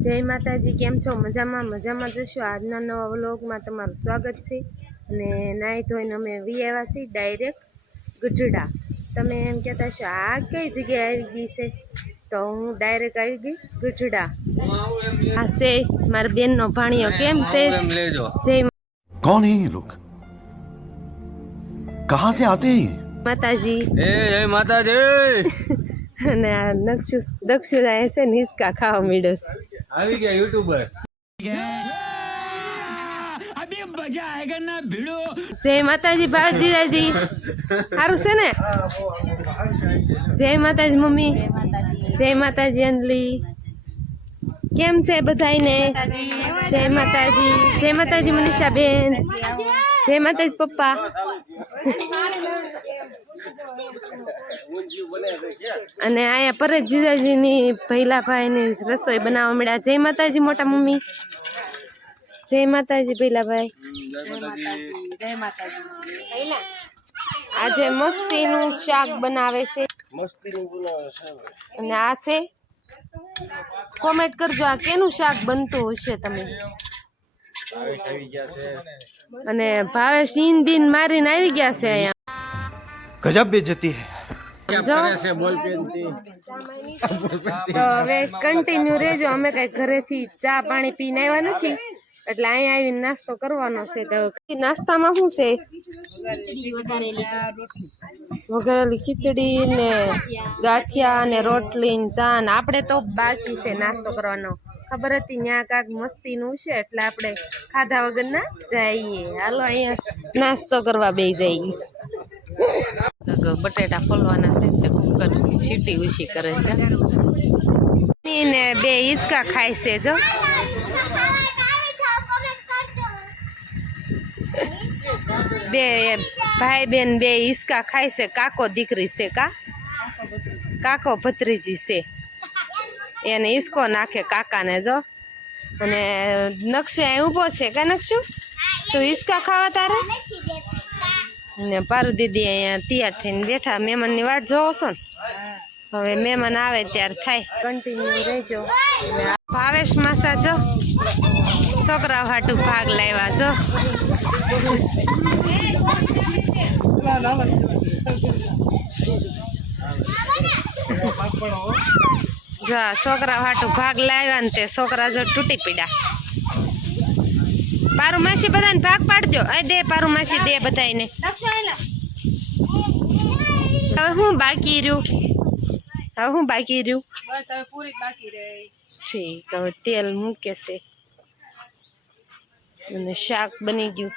जय माताजी, केम छो? मजामा मजामा जशो। आजना नवा व्लॉगमां तमारुं स्वागत छे। अने नाई धोईने अमे वी आव्या छीए डायरेक्ट गढડા। तमे एम कहेता छो आ कई जग्याए आवी गई छे, तो हूँ डायरेक्ट आई गई गढડા। आ छे मारी बेननो भाणियो। केम छे? जय कौन है ये लोग? कहाँ से आते हैं? माताजी। जय माताजी। અને આ દક્ષુ જાય છે ને હિસકા ખાવા મીડો છે। આવી ગયા યુટ્યુબર। अभी मजा आएगा ना भिड़ो। जय माताजी भाजीराजी, सारू छे ने? जय माताजी मम्मी। जय माताजी अंजलि। केम छे बधाईने? जय माताजी। जय माताजी मनीषा बेन। जय माताजी पप्पा। અને આયા પરેશ જીજાજીની ભૈલાભાઈની રસોઈ બનાવવા મળ્યા। જય માતાજી મોટા મમ્મી। જય માતાજી ભૈલાભાઈ। જય માતાજી। આજે મસ્તીનું શાક બનાવે છે। અને આ છે, કોમેન્ટ કરજો આ કેનું શાક બનતું હશે તમે। અને ભાવેશ ઈન બીન મારીને આવી ગયા છે અહીંયા। गजब बेइज्जती है। तो હવે કન્ટિન્યુ રહેજો। અમે કઈ ઘરેથી ચા પાણી પીને આવ્યા નથી, એટલે અહીંયા આવીને નાસ્તો કરવાનો છે। તો નાસ્તામાં શું છે? વઘારેલી ખીચડી ને ગાંઠિયા ને રોટલી ને ચા ને। આપણે તો બાકી છે નાસ્તો કરવાનો। ખબર હતી ત્યાં કાંક મસ્તીનું છે, એટલે આપણે ખાધા વગર ના જઈએ। હાલો અહીંયા નાસ્તો કરવા બેસી જઈએ। બટેટા ફોલવાના છે, કુકર સીટી ઉછી કરે છે ને બે હિંચકા ખાય છે। જો બે ભાઈ બેન બે હિંચકા ખાય છે। કાકો દીકરી છે, કાકો ભત્રીજી છે, એને હિંચકો નાખે કાકાને। જો અને નકશો અહીં ઊભો છે। કા નકશો તું હિંચકા ખાવા તારે? ને પારુ દીદી અહીંયા તૈયાર થઈને બેઠા। મહેમાનની વાટ જોવો છો ને? હવે મહેમાન આવે ત્યારે થાય। કન્ટિન્યુ રહેજો। ભાવેશ માસા જો છોકરા હાટુ ભાગ લાવ્યા। જો જો છોકરા હાટુ ભાગ લાવ્યા ને તે છોકરા જો તૂટી પડ્યા। પારુ માસી બધાને ભાગ પાડજો। આ દે પારુ માસી દે બધાને। હવે હું બાકી રહ્યું? હવે હું બાકી રહ્યું? બસ હવે પૂરી બાકી રહી। ઠીક, હવે તેલ મૂકે છે અને શાક બની ગયું।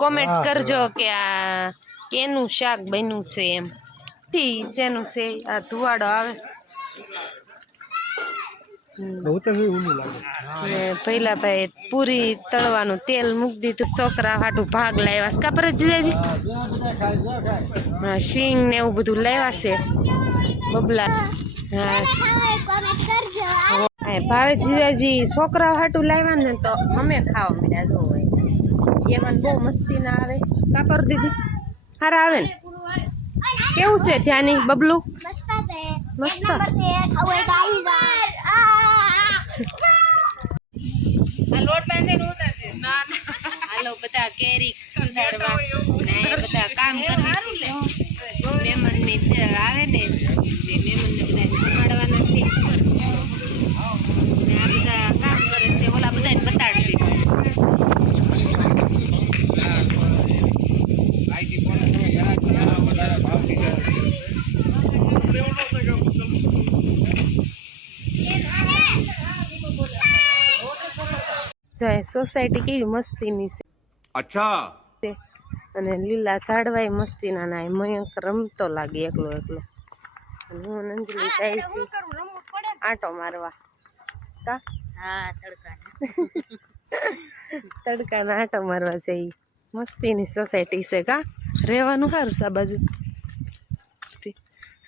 કોમેન્ટ કરજો કે આ કેનું શાક બન્યું છે એમ। શેનું છે? આ ધુવાડો આવે ને પહેલા ભાઈ પૂરી તળવાનું તેલ મૂકી દીધું। છોકરા હાટું ભાગ લાવ્યા। કા પર જીજાજી હા શીંગ ને એવું બધું લાવ્યા છે બબલા। હા ભાવે જીજાજી છોકરા હાટું લાવ્યા ને તો અમે ખાવા મળ્યા। જો હોય એમાં બહુ મસ્તી ના આવે। કા પર દીદી હારા આવે ને? કેવું છે ત્યાંની બબલું? મસ્ત લોટ બાંધે ઉતરશે। ના ના હાલો બધા કેરી સુધારવા ને બધા કામ કરવી છે। મહેમાન ની આવે ને મહેમાન ને બધા જમાડવાના છે ને આ બધા કામ કરે છે। ઓલા બધાને બતાડશે। જાય સોસાયટી કેવી મસ્તીની છે। अच्छा અને લીલા ઝાડવાય મસ્તીના ના। મયંક રમતો લાગે એકલો એકલો। હું અંજલિ જાય છે આટો મારવા। કા હા તડકાના આટો મારવા જઈ। મસ્તીની સોસાયટી છે। કા રહેવાનું સારું છે આ બાજુ।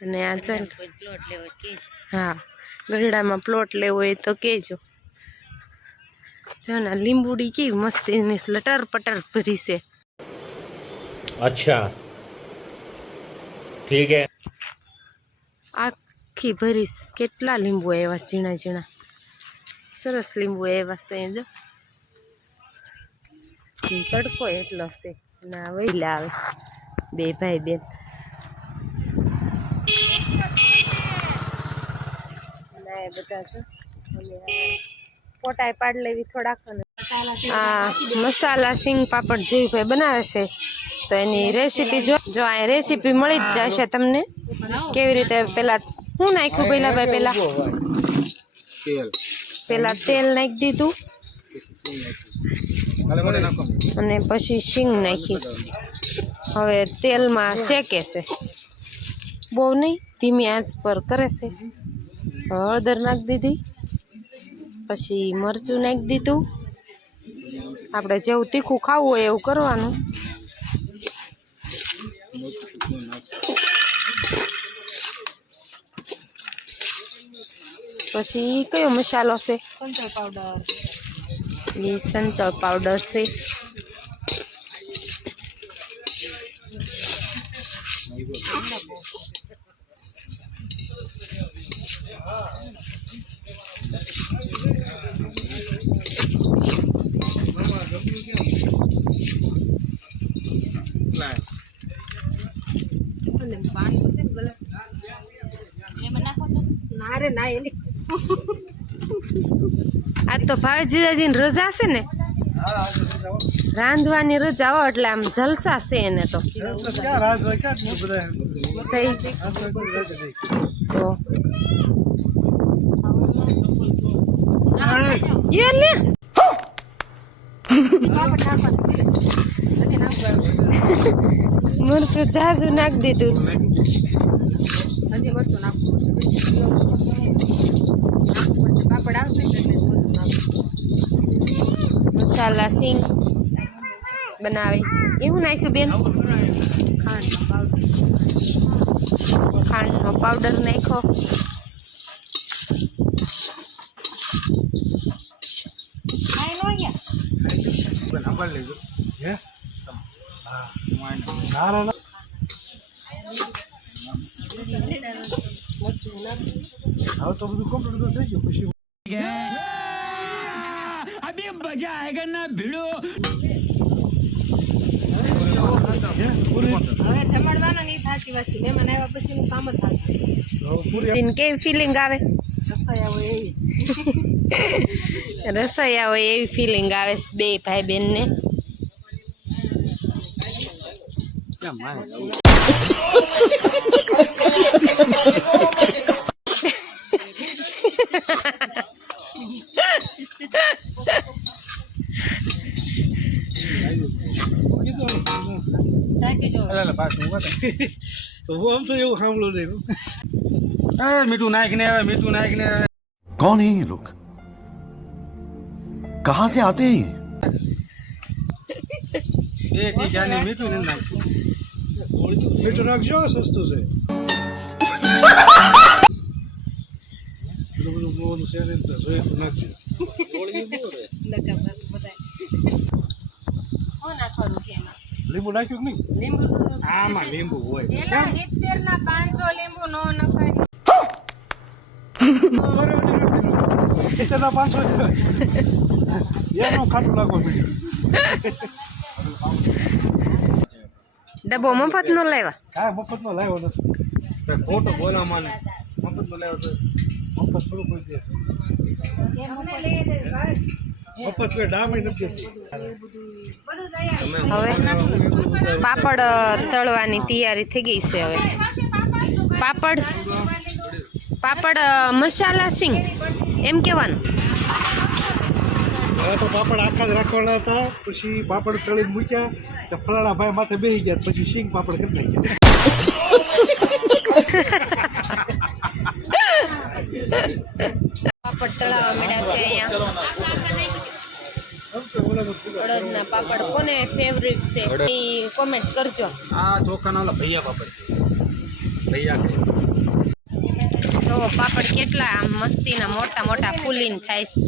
અને આ ચાલ પ્લોટ લેવો કેજો। હા ગઢડામાં પ્લોટ લેવો હોય તો કહેજો। જો ના લીંબુડી કેવી મસ્તીની લટર પટર ભરી છે। अच्छा ठीक है। આખી ભરીશ. કેટલા લીંબુ આવ્યા ઝીણા ઝીણા, સરસ લીંબુ આવ્યા છે. જો તડકો એટલો છે ના વહેલા આવે બે ભાઈ બેન. બધા જો ફોટા પાડ લેવી થોડાક. આ મસાલા સિંગ પાપડ જેવી ભાઈ બનાવે છે, તો એની રેસીપી જો આ રેસીપી મળી જ જશે તમને. કેવી રીતે પેલા શું નાખ્યું પહેલા ભાઈ? પેલા તેલ નાખી દીધું અને પછી શીંગ નાખી. હવે તેલમાં શેકે છે, બહુ નહીં, ધીમી આંચ પર કરે છે. હળદર નાખી દીધી, પછી મરચું નાખી દીધું. આપણે જેવું તીખું ખાવું હોય એવું કરવાનું. પછી કયો મસાલો છે? સંચળ પાવડર. એ સંચળ પાવડર છે. આજ તો ભાવે જીજાજીની રજા છે ને, રાંધવાની રજા હો, એટલે આમ જલસા છે એને તો. મરચું જાજુ નાખી દીધું. હજી મરચું નાખવું. પાપડ આવશે એટલે મસાલા સિંગ બનાવે એવું નાખ્યું બેન? ખાંડનો પાવડર નાખ્યો. अभी मजा आएगा ना भिड़ो. હવે જમાડવાનો નહીં. સાચી વાત છે, મહેમાન આવ્યા પછીનું કામ જ થાય. કેવી ફિલિંગ આવે? રસોઈયા હોય એવી. રસોઈયા હોય એવી ફિલિંગ આવે છે બે ભાઈ બેન ને. મીઠું નાખીને આવે, મીઠું નાખીને આવે. कौन है ये लोग? कहाँ से आते हैं ये? એક જાની મીઠું નથી નાખ્યું. મીઠું નાખજો, સસ્તું છે. એટલું બધું બોલું છે ને, તો જોઈએ તો નાખજો. નાખવાનું છે એમાં લીંબુ નાખ્યું કે નહીં? લીંબુ. આમાં લીંબુ હોય. 70 ના 500 લીંબુ નો નખાય. ના 500 એનું ખાટું લાગવા મળ્યું. ડબ્બો મફત નો લાવ્યા? હા, મફતનો લાવ્યો નથી. કાંઈ ખોટું બોલા મને. મફતનો લાવ્યો તો મફત થોડું કોઈ દે. મફત કોઈ ડામી નથી દેતી. હવે પાપડ તળવાની તૈયારી થઈ ગઈ છે. હવે પાપડ મસાલા સિંગ એમ કહેવાનું. હવે તો પાપડ આખા જ રાખવાના હતા, પછી પાપડ તળીને મૂક્યા તો ફલાણા ભાઈ માથે બેસી ગયા, પછી સિંગ પાપડ કરી નાખ્યા. પાપડ તળાવવા મળ્યા છે અહીંયા. અડદના પાપડ કોને ફેવરિટ છે એ કોમેન્ટ કરજો. આ ચોખાના ઓલા ભૈયા પાપડ છે. ભૈયા કે જો પાપડ કેટલા આમ મસ્તીના મોટા મોટા ફૂલીને થાય છે.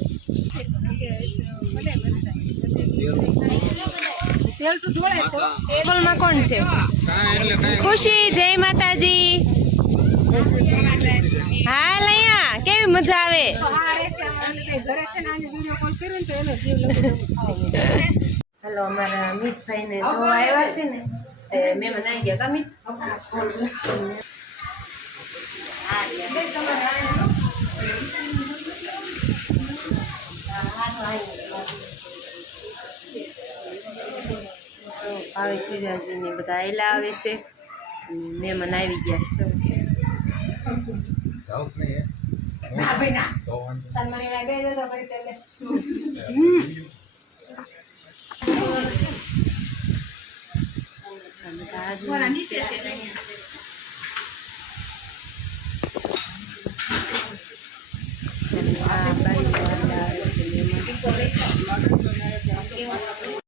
ટેબલમાં કોણ છે? ખુશી, જય માતાજી. હાલ અહીંયા કેવી મજા આવે તો આ રહેશે અમારે કઈ ઘરે છે ને આને વિડીયો કોલ કર્યો ને તો એનો જીવ લગી હાલો અમારા મિતભાઈને જોવા આવ્યા છે ને મહેમાન આવી ગયા કા મિત આવે ચીજાજીને બધા આયલા આવે છે મહેમાન આવી ગયા છે ના ભાઈ ના સન્માની માં બે જતો કરી તેલે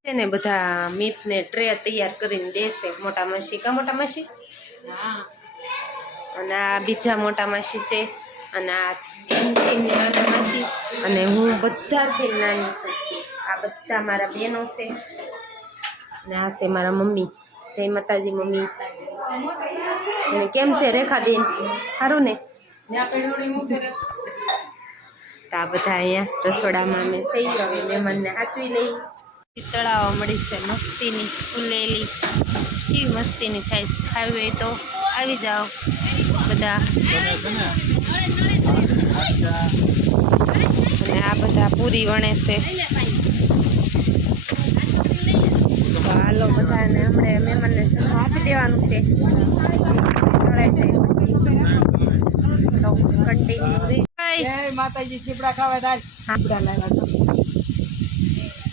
છે ને બધા મીત ને ટ્રે તૈયાર કરીને દેશે મોટા માસી કા મોટા માસી અને આ બીજા મોટા માસી છે અને આ નાના માસી અને હું બધાથી નાની છું આ બધા મારા બહેનો છે અને આ છે મારા મમ્મી જય માતાજી મમ્મી અને કેમ છે રેખાબેન સારું ને આ બધા અહીંયા રસોડામાં અમે સહી હવે મહેમાનને સાચવી લઈ તળાવ મળી છે મસ્તીની ફૂલેલી કેવી મસ્તીની થાય ખાવી હોય તો આવી જાઓ બધા અને આ બધા પૂરી વણે છે તો હાલો બધાને હમણાં મહેમાનને આપી દેવાનું છે તળાઈ જાય પછી તો કન્ટિન્યુ માતાજી શીપડા ખાવા દાલ શીપડા લાવ્યા તો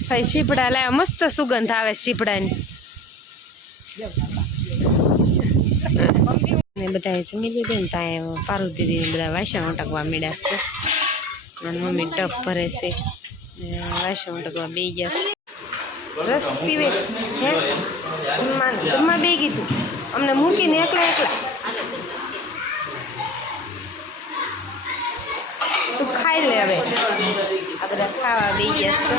ભાઈ શીપડા લાવ્યા મસ્ત સુગંધ આવે શીપડાની ને બધા જમી લીધું ને ત્યાં પારું દીદી બધા વાસણ ઉટકવા મીડ્યા છે અને મમ્મી ટપ ભરે છે ને વાસણ ઉટકવા બે ગયા રસ પીવે હે જમવા બે કીધું અમને મૂકીને એકલા એકલા તું ખાઈ લે હવે આ બધા ખાવા બે ગયા છે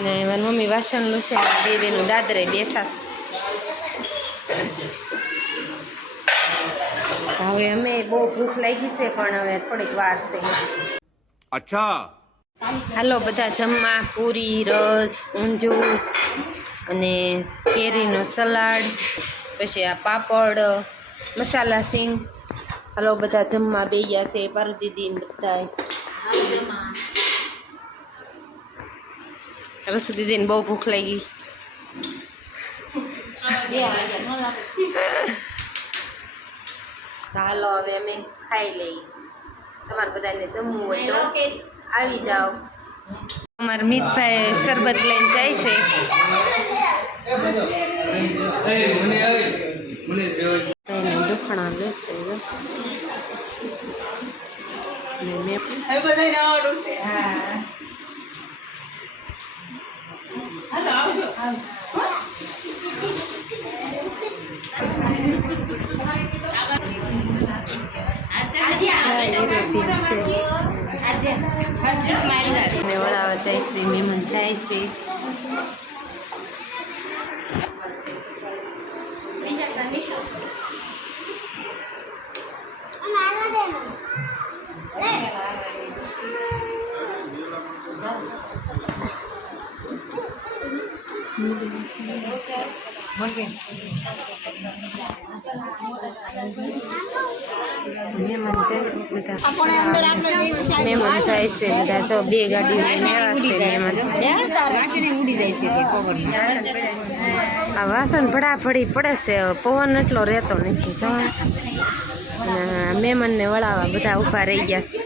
ને મારી મમ્મી વાસણ લૂસે બે બેનું દાદરે બેઠા હવે અમે બહુ ભૂખ લાગી છે પણ હવે થોડીક વાર છે अच्छा હાલો બધા જમવા પૂરી રસ ઊંધિયું અને કેરીનો સલાડ પછી આ પાપડ મસાલા સિંગ હાલો બધા જમવા બે ગયા છે પારુ દીદી બધા રસુ દીદીને બહુ ભૂખ લાગી હાલો હવે અમે ખાઈ લઈ તમારે બધાને જમવું હોય તો આવી જાઓ અમારા મિતભાઈ શરબત લઈને જાય છે એને દુખણા લેશે હા વડાવા જાય છે મહેમાન જાય છે મહેમાન જાય છે બધા જો બે ગાડી લઈને આવ્યા છે મહેમાન આ વાસણ ભડાભડી પડે છે પવન એટલો રહેતો નથી જો મહેમાનને વળાવવા બધા ઊભા રહી ગયા છે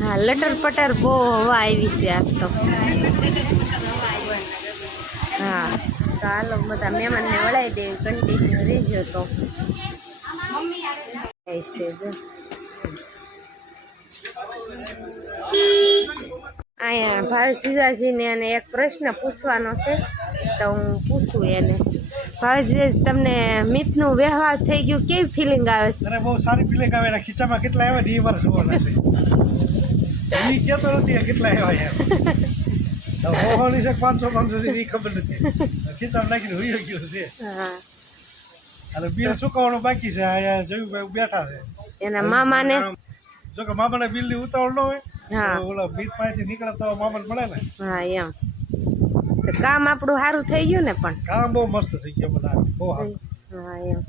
હા લટર પટર બહુ હવા આવી છે આજ તો હા તો હાલો બધા મહેમાનને વળાવી દે કન્ટિન્યુ રહેજો તો અહીંયા ભાવ જીજાજીને એને એક પ્રશ્ન પૂછવાનો છે તો હું પૂછું એને ભાવજી તમને મિતનું વ્યવહાર થઈ ગયું કેવી ફિલિંગ આવે છે અરે બહુ સારી ફિલિંગ આવે એના ખીચામાં કેટલા આવ્યા ને એ વાર જોવાના છે એ કહેતો નથી કેટલા આવ્યા એમ હોવાની છે 500 ની ખબર નથી ખીચામ નાખીને હોઈ ગયો છે હા અને બિલ ચૂકવવાનું બાકી છે અહીંયા જયુભાઈ બેઠા છે એના મામાને જો કે મામાને બિલ ની ઉતાવળ ન હોય હા તો ઓલા બીટ પાસેથી નીકળે તો મામાને મળે ને હા એમ તો કામ આપણું સારું થઈ ગયું ને પણ કામ બહુ મસ્ત થઈ ગયું બધા બહુ સારું હા એમ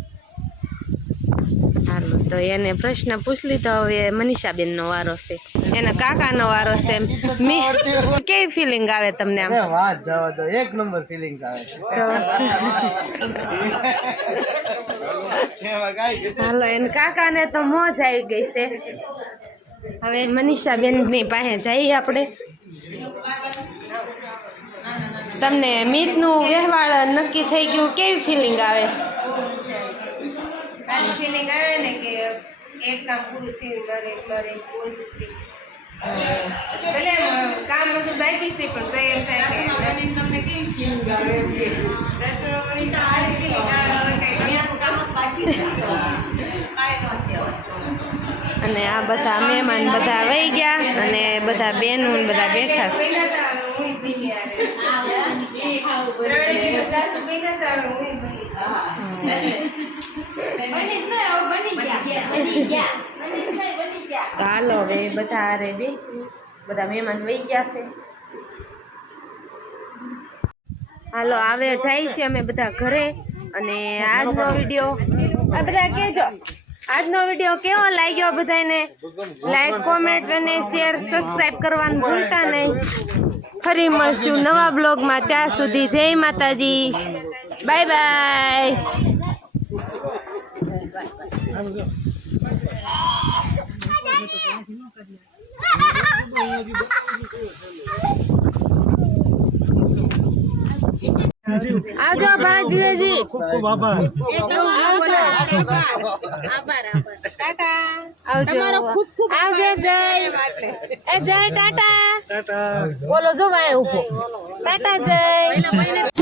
હાલો તો એને પ્રશ્ન પૂછ લીધો હવે મનીષાબેન નો વારો છે એના કાકાનો વારો છે કેવી ફિલિંગ આવે તમને આમ વાત જવા દો એક નંબર ફિલિંગ્સ આવે છે હાલો એના કાકાને તો મોજ આવી ગઈ છે હવે મનીષાબેન ની પાસે જઈએ આપણે તમને મીતનું વ્યવહાર નક્કી થઈ ગયું કેવી ફિલિંગ આવે સારી ફિલિંગ આવે ને કે એક કામ પૂરું થયું મારે પોઝિટિવ ભલે કામ બધું બાકી છે પણ તો એમ થાય કે તમને કેવી ફિલિંગ આવે એમ કે સાસુની તો સારી ફિલિંગ આવે કઈ અને આ બધા મહેમાન બધા વહી ગયા અને બધા બહેનો ને બધા બેઠા હાલો હવે બધા અરે બે બધા મહેમાન વહી ગયા છે હાલો આવે જાય છે અમે બધા ઘરે અને આજનો વિડીયો આ બધા કહેજો આજનો વિડીયો કેવો લાગ્યો બધાને લાઈક કોમેન્ટ અને શેર સબસ્ક્રાઇબ કરવાનું ભૂલતા નહીં ફરી મળશું નવા બ્લોગમાં ત્યાં સુધી જય માતાજી બાય બાય આવજો ભાજીજી ખૂબ ખૂબ આભાર આવજો જય જય ટાટા ટાટા બોલો જો ભાઈ ઉભો ટાટા જય